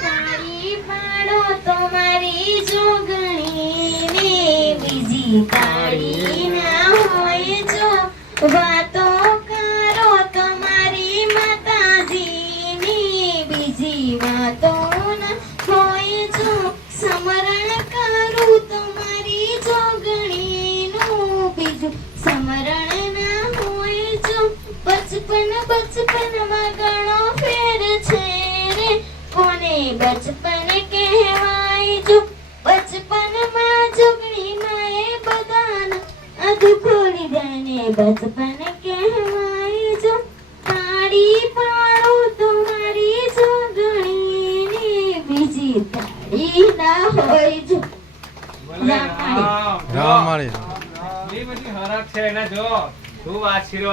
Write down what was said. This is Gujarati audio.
તાળી પાડો તમારી જોગણી ને બીજી તાળી ના હોય જો વાતો કરો તમારી માતાજીની બીજી વાતો ના હોય જો સ્મરણ કરું તમારી જોગણીનું બીજું સ્મરણ ના હોય જો બચપનમાં ઘણો ફેર છે રે કોને બચપન કહેવાય જો બચપનમાં જોગણીમાં એ બધાના અધુ ખોલી દેને બચપન કહેવાય જો તાળી પાડો તમારી જોગણીની બીજી તાળી ના હોય જો રામાળી એ બધી હરખ છે એને જો તું આશીર્વાદ